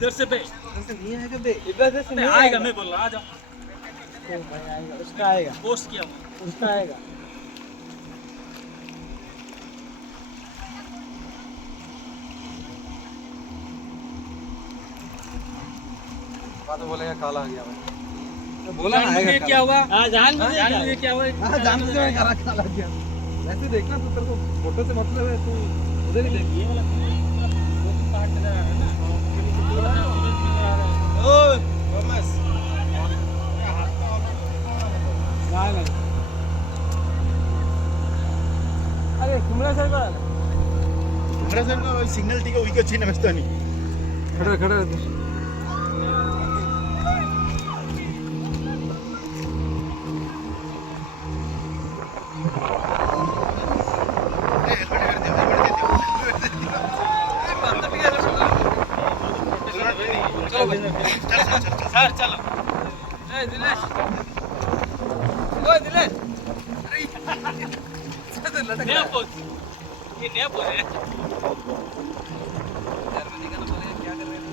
इधर से बे नहीं आएगा बे, इधर से नहीं आएगा। मैं बोल रहा आ जा। ओ भाई आएगा, उसका आएगा, पोस्ट किया हुआ। उसका आएगा। बात तो बोलेगा काला आ गया भाई। तो बोला ना आएगा ये क्या हुआ? हाँ जान मुझे जान मुझे क्या हुआ? हाँ जान मुझे मैं काला काला गया। वैसे देखना तो तेरे को फोटो से मतलब है, तू उधर ही देख। ये वाला वो तो पहाड़ नजर आ रहा है ना। ओए थॉमस नहीं नहीं, अरे शिमला सर का सिग्नल टिके उइको चिन्ह नमस्ते नहीं खड़ा खड़ा रहते। चलो भाई सर चलो। ए दिनेश, ओ दिनेश, नया पोज, ये नया पोज है। यार मैं निकलना बोले क्या कर रहे हैं?